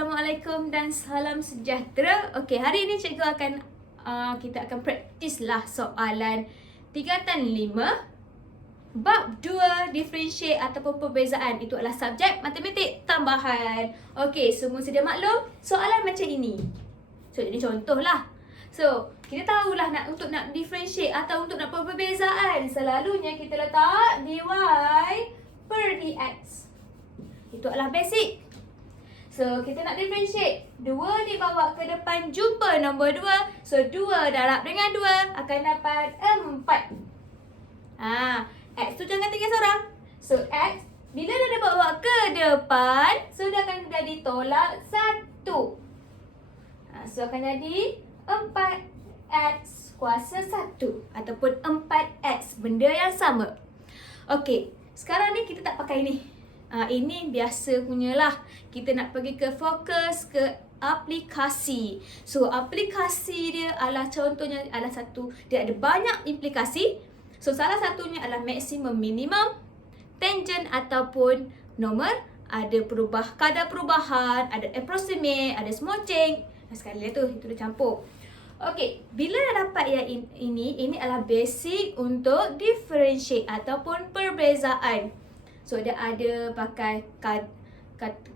Assalamualaikum dan salam sejahtera. Okey, hari ini cikgu akan kita akan praktis lah soalan tingkatan 5 bab 2 differentiate ataupun perbezaan. Itu adalah subjek matematik tambahan. Okey, semua sedia maklum? Soalan macam ini. So, ini contohlah. So, kita tahulah untuk nak differentiate atau untuk nak perbezaan, selalunya kita letak dy per dx. Itu adalah basic. So, kita nak differentiate. 2 dibawa ke depan jumpa nombor 2. So, 2 darab dengan 2 akan dapat 4. X tu jangan tinggal seorang. So, X bila dah dibawa ke depan, so dia akan jadi tolak 1. So, akan jadi 4X kuasa 1 ataupun 4X, benda yang sama. Okey, sekarang ni kita tak pakai ni. Ini biasa punya lah. Kita nak pergi ke fokus, ke aplikasi. So, aplikasi dia adalah contohnya adalah satu. Dia ada banyak implikasi. So, salah satunya adalah maksimum minimum, tangent ataupun normal. Ada kadar perubahan, ada approximate, ada small change. Sekali lah tu, itu dah campur. Okey, bila dah dapat yang ini adalah basic untuk differentiate ataupun perbezaan. So, dia ada pakai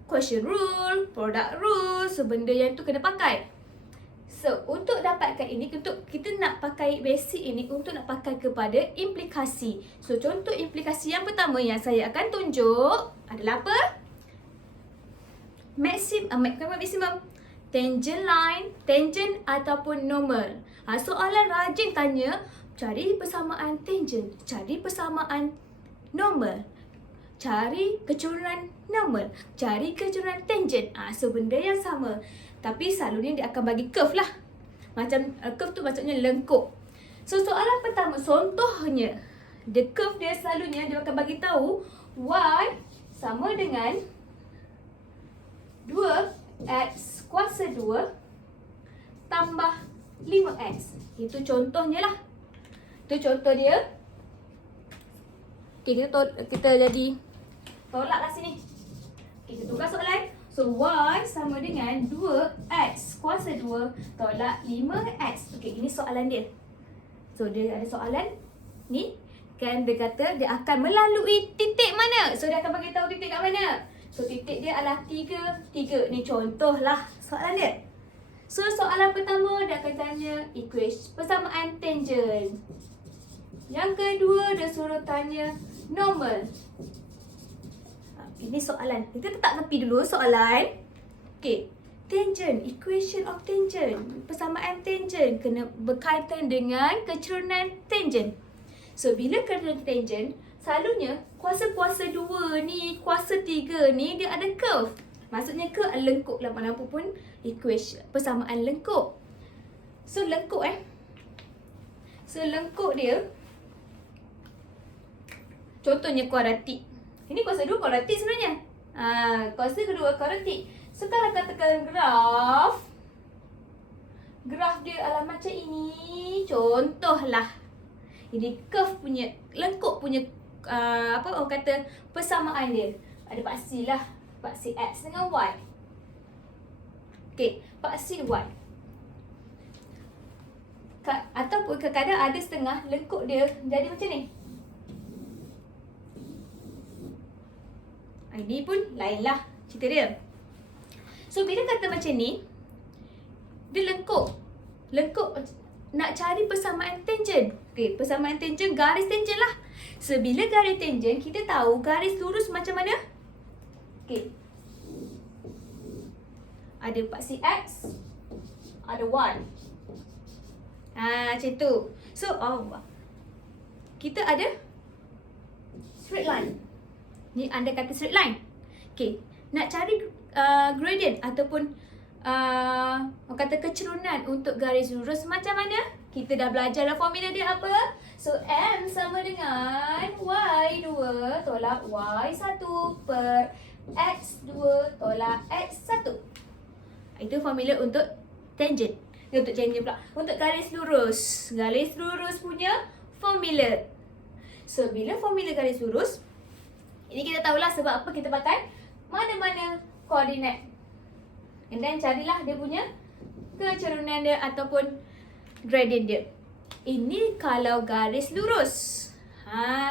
quotient rule, product rule, so benda yang tu kena pakai. So, untuk dapatkan ini, untuk kita nak pakai basic ini untuk nak pakai kepada implikasi. So, contoh implikasi yang pertama yang saya akan tunjuk adalah apa? Maksimum. Tangent line, tangent ataupun normal. Soalan rajin tanya, cari persamaan tangent, cari persamaan normal, cari kecurunan normal, cari kecurunan tangent. So, benda yang sama. Tapi selalunya dia akan bagi curve lah. Macam curve tu maksudnya lengkuk. So, soalan pertama, contohnya, the curve dia selalunya dia akan bagi tahu y sama dengan 2x kuasa 2 tambah 5x. Itu contohnya lah. Itu contoh dia. Okay, kita jadi tolak lah sini. Okay, kita tukar soalan. So, y sama dengan 2x kuasa 2 tolak 5x. Okay, ini soalan dia. So, dia ada soalan ni. Kan dia kata dia akan melalui titik mana. So, dia akan bagi tahu titik kat mana. So, titik dia adalah 3. Ni contoh lah soalan dia. So, soalan pertama dia akan tanya equation persamaan tangent. Yang kedua dia suruh tanya normal. Ini soalan. Kita letak tepi dulu soalan. Okey. Tangent, equation of tangent. Persamaan tangent kena berkaitan dengan kecurunan tangent. So, bila kecurunan tangent, selalunya kuasa-kuasa 2 ni, kuasa 3 ni dia ada curve. Maksudnya curve adalah lengkuk lah, mana pun equation persamaan lengkuk. So, lengkuk So, lengkuk dia contohnya kuadratik. Ini kuasa 2 kuadratik sebenarnya. Kuasa kedua kuadratik. So, kalau katakan graf dia adalah macam ini. Contohlah. Ini curve punya, lengkuk punya orang kata persamaan dia. Ada paksi lah. Paksi X dengan Y. Okey, paksi Y. Ataupun kadang-kadang ada setengah lengkuk dia jadi macam ni. Ini pun lain lah cerita dia. So, bila kata macam ni, dia lengkuk. Lengkuk nak cari persamaan tangent. Okey, persamaan tangent, garis tangent lah. So, bila garis tangent, kita tahu garis lurus macam mana? Okey. Ada paksi X, ada Y. Macam tu. So, kita ada straight line. Ni anda kata straight line. Okey, nak cari gradient ataupun orang kata kecurunan untuk garis lurus macam mana? Kita dah belajar lah formula dia apa? So, M sama dengan Y2 tolak Y1 per X2 tolak X1. Itu formula untuk tangent. Untuk tangent pula. Untuk garis lurus. Garis lurus punya formula. So, bila formula garis lurus, ini kita tahulah sebab apa kita pakai mana-mana koordinat. And then carilah dia punya kecerunan dia ataupun gradient dia. Ini kalau garis lurus.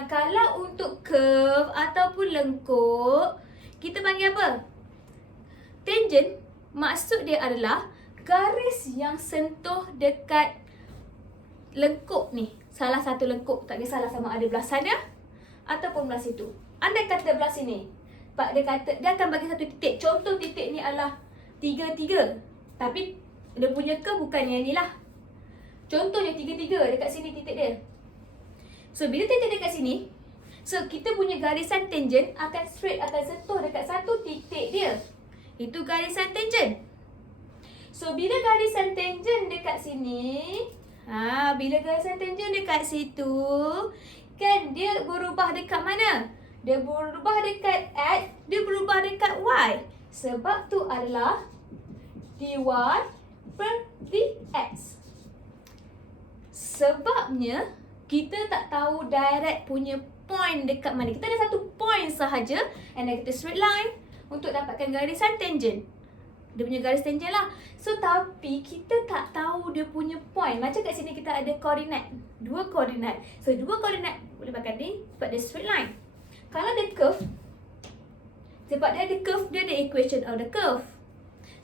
Kalau untuk curve ataupun lengkuk, kita panggil apa? Tangent, maksud dia adalah garis yang sentuh dekat lengkuk ni. Salah satu lengkuk, tak kisahlah sama ada belah sana ataupun belah situ. Andai kata belah sini, Pak dia kata dia akan bagi satu titik. Contoh titik ni adalah 3, 3. Tapi dia punya curve bukan yang ni lah. Contohnya 3, 3 dekat sini titik dia. So bila titik dekat sini, so kita punya garisan tangent akan straight, akan sentuh dekat satu titik dia. Itu garisan tangent. So bila garisan tangent dekat sini, bila garisan tangent dekat situ, kan dia berubah dekat mana? Dia berubah dekat X, dia berubah dekat Y. Sebab tu adalah dy per dx. Sebabnya kita tak tahu direct punya point dekat mana. Kita ada satu point sahaja and then kita straight line untuk dapatkan garisan tangent. Dia punya garis tangent lah. So tapi kita tak tahu dia punya point. Macam kat sini kita ada koordinat, 2 koordinat. So 2 koordinat boleh pakai ni sebab dia straight line. Kalau dia curve, sebab dia ada curve, dia ada equation of the curve.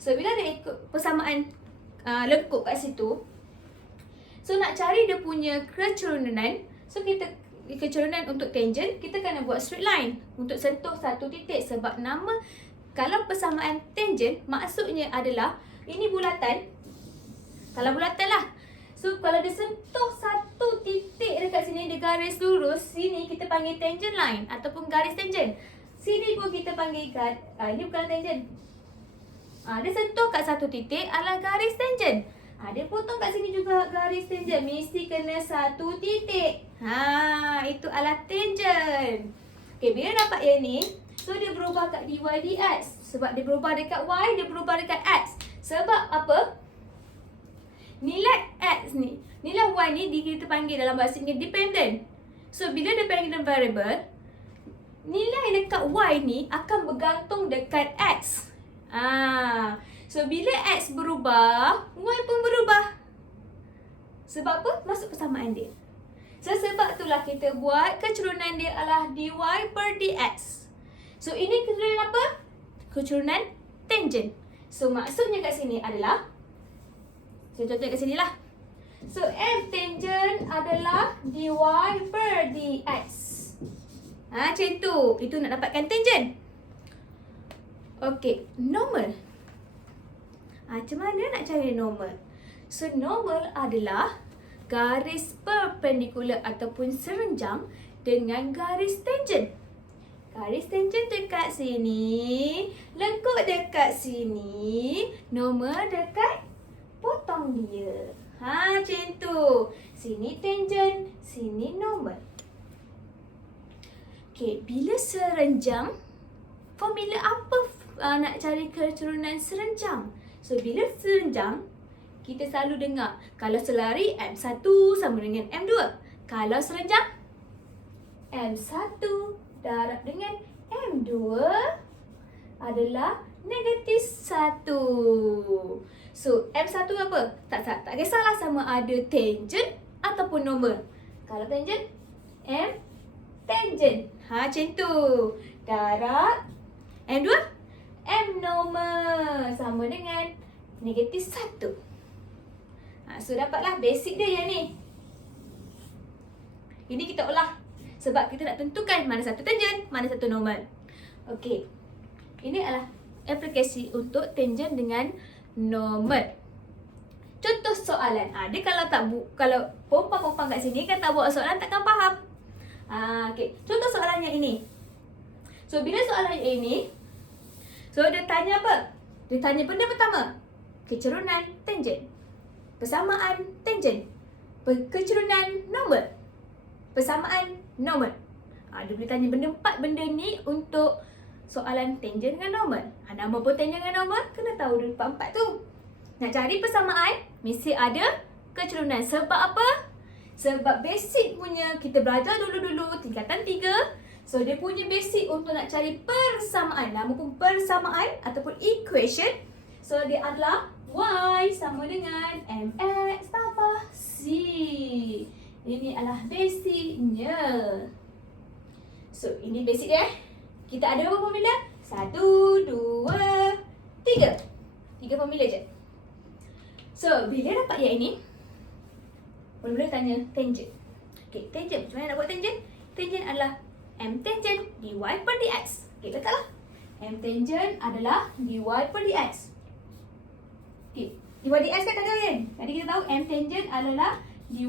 So bila ada persamaan lengkuk kat situ, so nak cari dia punya kecerunan, so kita kecerunan untuk tangent, kita kena buat straight line untuk sentuh satu titik. Sebab nama, kalau persamaan tangent, maksudnya adalah ini bulatan. Kalau bulatan lah. So kalau dia sentuh satu titik dekat sini, dia garis lurus, sini kita panggil tangent line ataupun garis tangent. Sini pun kita panggil ini bukan tangent. Dia sentuh kat satu titik adalah garis tangent. Dia potong kat sini juga garis tangent. Mesti kena satu titik. Itu adalah tangent. Okay, bila dapat yang ni, so dia berubah kat dy dx. Sebab dia berubah dekat y, dia berubah dekat x. Sebab apa? Nilai x ni, nilai y ni kita panggil dalam bahasa Inggeris dependent. So bila dependent variable, nilai dekat y ni akan bergantung dekat x. So bila x berubah, y pun berubah. Sebab apa? Masuk persamaan dia. So sebab itulah kita buat kecerunan dia adalah dy per dx. So ini kecerunan apa? Kecerunan tangent. So maksudnya kat sini adalah, so contohnya kat sini lah. So f tangent adalah dy per dx. Macam tu. Itu nak dapatkan tangent. Okey, normal. Macam mana nak cari normal? So normal adalah garis perpendikular ataupun serenjang dengan garis tangent. Garis tangent dekat sini, lengkuk dekat sini, normal dekat potong dia. Macam tu. Sini tangent, sini normal. Okey, bila serenjang, formula apa nak cari kecerunan serenjang? So bila serenjang, kita selalu dengar kalau selari M1 sama dengan M2. Kalau serenjang, M1 darab dengan M2 adalah negatif 1. So M1 apa? Tak kisahlah sama ada tangent ataupun normal. Kalau tangent, M tangent. Macam tu. Darab M2, M normal sama dengan negatif 1. So dapatlah basic dia yang ni. Ini kita olah. Sebab kita nak tentukan mana satu tangent, mana satu normal. Okey. Ini adalah aplikasi untuk tangent dengan normal. Contoh soalan. Dia kalau perempuan-perempuan kat sini kan tak buat soalan takkan faham. Okey. Contoh soalan yang ini. So bila soalan yang ini, so dia tanya apa? Dia tanya benda pertama, kecerunan tangent, persamaan tangent, kecerunan normal, persamaan normal. Dia boleh tanya benda 4 benda ni untuk soalan tangent dengan normal. Nama pun tangent dengan normal, kena tahu dulu 4 tu. Nak cari persamaan, mesti ada kecerunan. Sebab apa? Sebab basic punya, kita belajar dulu-dulu tingkatan 3. So dia punya basic untuk nak cari persamaan. Nama pun persamaan ataupun equation. So, dia adalah Y sama dengan MX tambah C. Ini adalah basicnya. So, ini basic dia. Kita ada berapa formula? 1, 2, 3. 3 formula je. So, bila dapat yang ini, mula-mula tanya tangent. Okay, tangent. Macam mana nak buat tangent? Tangent adalah M tangent dy per dx. Okay, letaklah. M tangent adalah dy per dx. Okay, dy dx kan tadi kan? Tadi kita tahu M tangent adalah dy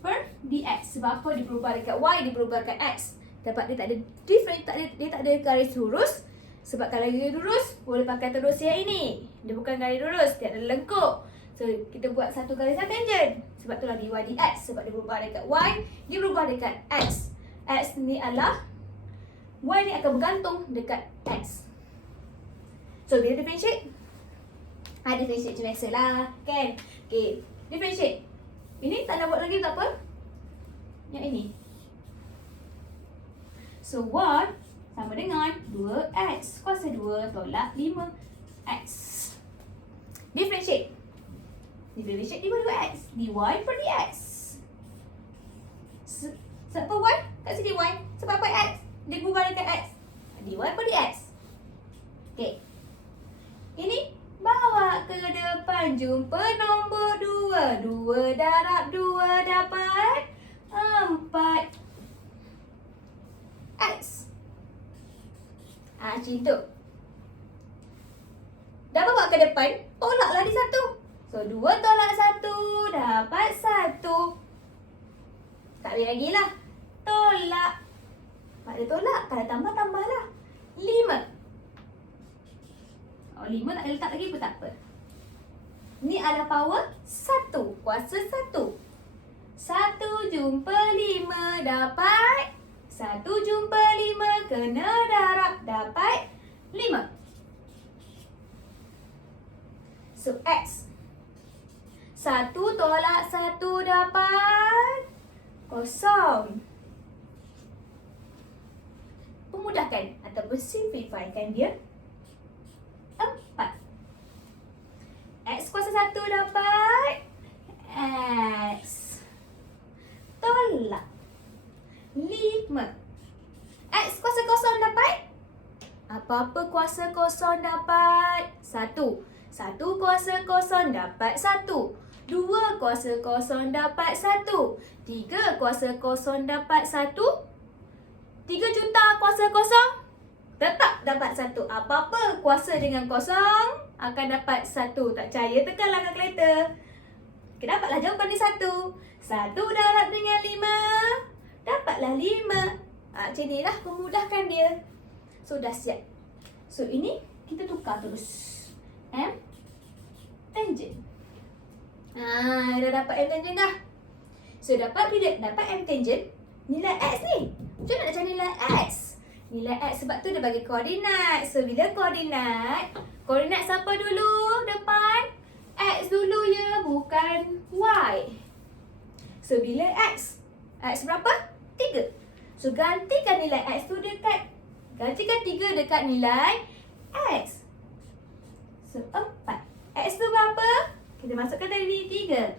per dx. Sebab apa? Dia berubah dekat y, dia berubah dekat x. Dapat dia tak ada different, dia tak ada garis lurus. Sebab kalau garis lurus, boleh pakai terus yang ini. Dia bukan garis lurus, dia ada lengkuk. So, kita buat satu garisan tangent. Sebab itulah dy dx. Sebab dia berubah dekat y, dia berubah dekat x. X ni adalah, y ni akan bergantung dekat x. So, bila differentiate, differentiate macam biasalah, kan? Okay, differentiate. Ini tak nak buat lagi tak apa? Yang ini. So, y sama dengan 2x kuasa 2 tolak 5x. Differentiate. Differentiate 2x. dy per dx. Sebab apa y? Kat sini y. Sebab apa x? Dia berubah dekat x. dy per dx. Okay. Ini bawa ke depan. Jumpa nombor 2. 2 darab 2 dapat 4x. Macam tu. Dah bawa ke depan, tolaklah di satu. So, 2 tolak 1 dapat 1. Tak boleh lagi lah. Tolak. Tak ada tolak. Kalau tambah, tambahlah. 5. Oh, 5 tak ada letak lagi pun tak apa. Ni adalah power 1. Kuasa 1. 1 jumpa 5 dapat 1 jumpa 5 kena darab dapat 5. So, X. 1 tolak 1 dapat 0. Pemudahkan ataupun simplifykan dia 4. X kuasa 1 dapat X. Tolak 5. X kuasa 0 dapat apa-apa kuasa 0 dapat 1. 1 kuasa 0 dapat 1. 2 kuasa 0 dapat 1. 3 kuasa 0 dapat 1. 3 juta kuasa 0 tetap dapat 1. Apa-apa kuasa dengan 0 akan dapat 1. Tak percaya tekanlah kalkulator. Okay, dapatlah jawapan dia 1. 1 darab dengan 5 dapatlah 5. Macam ni lah pemudahkan dia. So, dah siap. So, ini kita tukar terus. M tangent. Dah dapat M tangent dah. So, bila dapat M tangent, nilai X ni. Macam mana nak cari nilai X? Nilai X sebab tu dia bagi koordinat. So, bila koordinat siapa dulu depan? X dulu ya, bukan Y. So, bila X berapa? 3. So, gantikan nilai X tu gantikan 3 dekat nilai X. So, 4. X tu berapa? Kita masukkan tadi 3.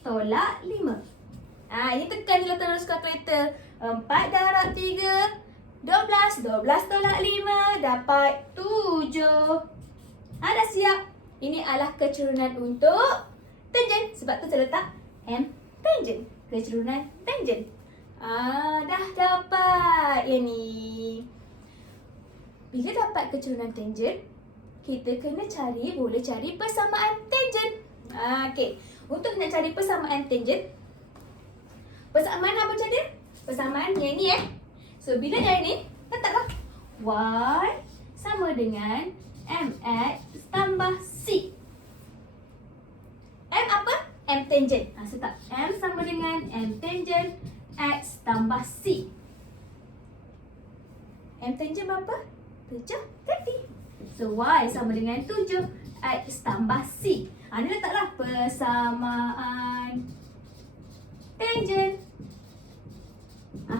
Tolak 5. Ini tekan je terus kalkulator. 4 darab 3, 12. 12 tolak 5, dapat 7. Dah siap. Ini adalah kecerunan untuk tangent. Sebab tu saya letak M tangent. Kecerunan tangent. Dah dapat yang ni. Bila dapat kecerunan tangent, kita kena boleh cari persamaan tangent. Okey. Untuk nak cari persamaan tangent, persamaan apa macam dia? Persamaan yang ni So, bila yang ni, letaklah Y sama dengan MX tambah C. M apa? M tangent. Letak M sama dengan M tangent X tambah C. M tangent berapa? 7 ganti. So, Y sama dengan 7 X tambah C. Ni letaklah persamaan tangent.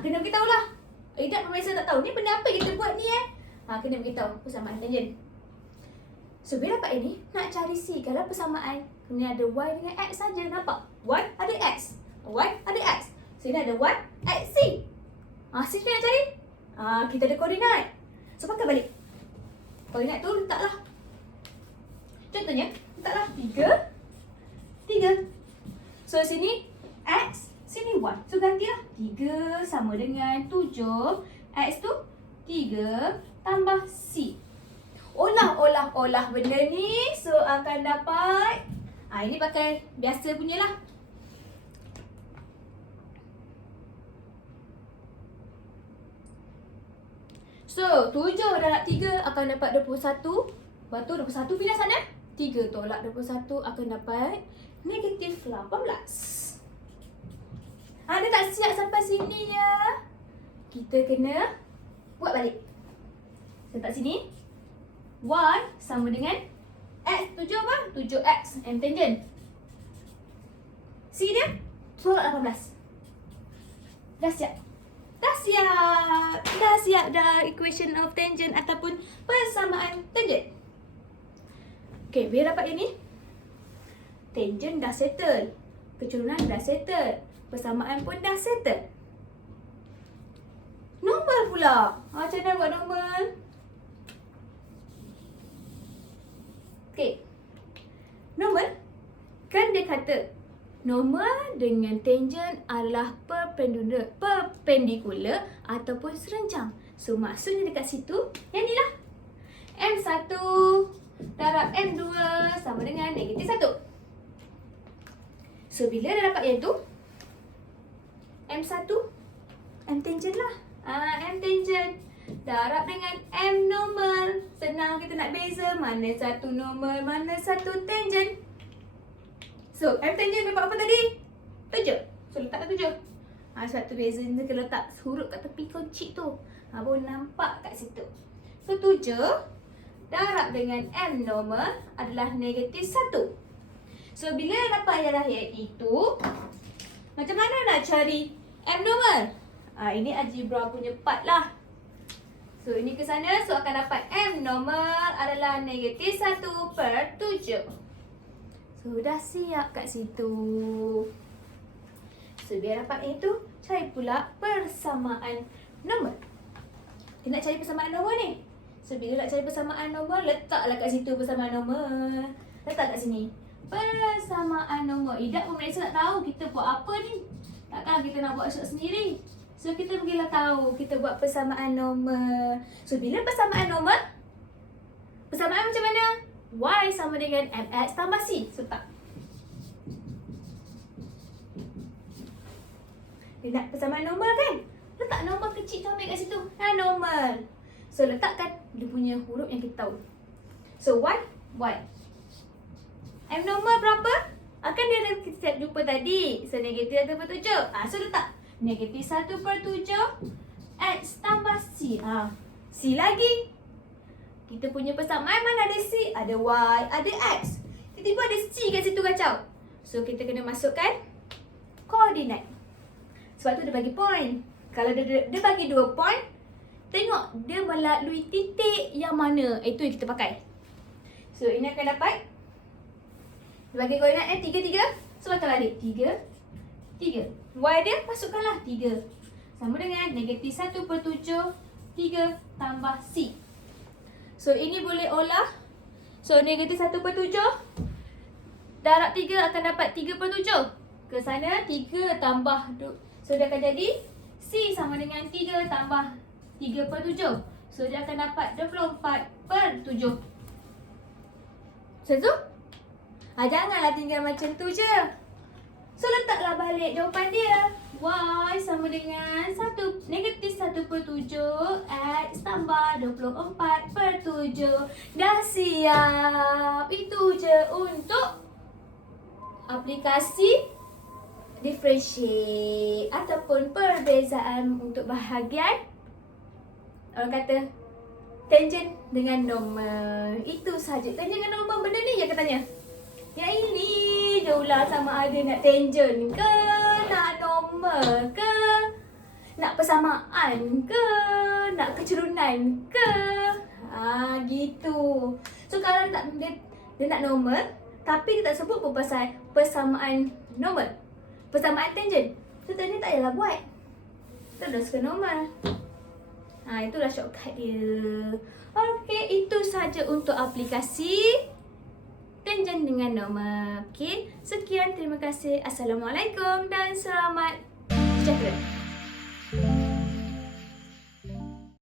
Kena beritahu lah. Tak pemirsa tak tahu. Ni benda apa kita buat ni Kena beritahu persamaan tangent. So, bila dapat ini, nak cari C. Kalau persamaan, ni ada Y dengan X saja. Nampak? Y ada X. Y ada X. Sini ada Y, X, C. C tu nak cari? Kita ada koordinat. So, pakai balik. Koordinat tu letaklah. Contohnya, letaklah 3. So, sini X, sini Y. So, gantilah. 3 sama dengan 7. X tu 3 tambah C. Olah benda ni. So, akan dapat. Ini pakai biasa punya lah. So, 7 darab 3 akan dapat 21. Lepas tu 21 pindah sana. 3 tolak 21 akan dapat negatif 18. Dia tak siap sampai sini ya. Kita kena buat balik. Letak sini. Y sama dengan X. 7 apa? 7X. M tangent. C dia tolak 18. Dah siap. Dah siap dah equation of tangent ataupun persamaan tangent. Okay, bila dapat ini, tangent dah settle. Keculunan dah settle. Persamaan pun dah settle. Normal pula. Macam mana buat normal? Okay. Normal. Kan dia kata normal dengan tangent adalah perpendikular ataupun serencang. So, maksudnya dekat situ, yang ni lah. M1 darab M2 sama dengan negatif 1. So, bila dah dapat yang tu, M1, M tangent lah. M tangent darab dengan M normal. Senang kita nak beza mana satu normal, mana satu tangent. So, M tangent dapat apa tadi? 7. So, letak 7. Sebab tu beza ni kalau letak huruf kat tepi kunci tu. Baru nampak kat situ. So, 7 darab dengan M normal adalah negatif 1. So, bila dapat yang lahir itu, macam mana nak cari M normal? Ini algebra punya part lah. So, ini ke sana. So, akan dapat M normal adalah negatif 1/7. So, dah siap kat situ. So, biar dapat itu, cari pula persamaan normal. Kita nak cari persamaan normal ni. So, bila nak cari persamaan normal, letaklah kat situ persamaan normal. Letak kat sini. Persamaan normal. Idak pun mereka nak tahu kita buat apa ni. Takkan kita nak buat shot sendiri. So, kita pergilah tahu kita buat persamaan normal. So, bila persamaan normal, persamaan macam mana? Y sama dengan MX tambah C. So, tak. Dia nak persamaan normal kan? Letak normal kecil comel kat situ. Normal. So, letakkan dia punya huruf yang kita tahu. So, Y. M normal berapa? Akan dia kita jumpa tadi. So, negatif 1/7. So, letak negatif 1/7 X tambah C. C lagi. Kita punya persamaan mana ada C? Ada Y, ada X. Tiba-tiba ada C kat situ kacau. So, kita kena masukkan koordinat. Sebab tu dia bagi point. Kalau dia bagi 2 point, tengok dia melalui titik yang mana. Itu yang kita pakai. So, ini akan dapat. Dia bagi koordinat 3. So, patutlah adik. 3. Y dia masukkanlah 3. Sama dengan negatif 1/7 3 tambah C. So, ini boleh olah. So, negatif 1/7 darab 3 akan dapat 3/7. Ke sana 3 tambah 2. So, dia akan jadi C sama dengan 3 tambah 3/7. So, dia akan dapat 24/7. So, tu? Janganlah tinggal macam tu je. So, letaklah balik jawapan dia. Y sama dengan negatif 1/7 X tambah 24/7. Dah siap. Itu je untuk aplikasi differentiate ataupun perbezaan untuk bahagian orang kata tangent dengan normal. Itu sahaja. Tangent dengan normal benda ni je katanya. Yang ini je ulah sama ada nak tangent ke, nak normal ke, nak persamaan ke, nak kecerunan ke. Gitu. So kalau dia nak normal, tapi dia tak sebut pun pasal persamaan normal, persamaan tangent. So tangent tak payahlah buat. Teruskan normal. Itulah shortcut dia. Okey, itu saja untuk aplikasi tangent dengan normal. Okey, sekian, terima kasih. Assalamualaikum dan selamat sejahtera.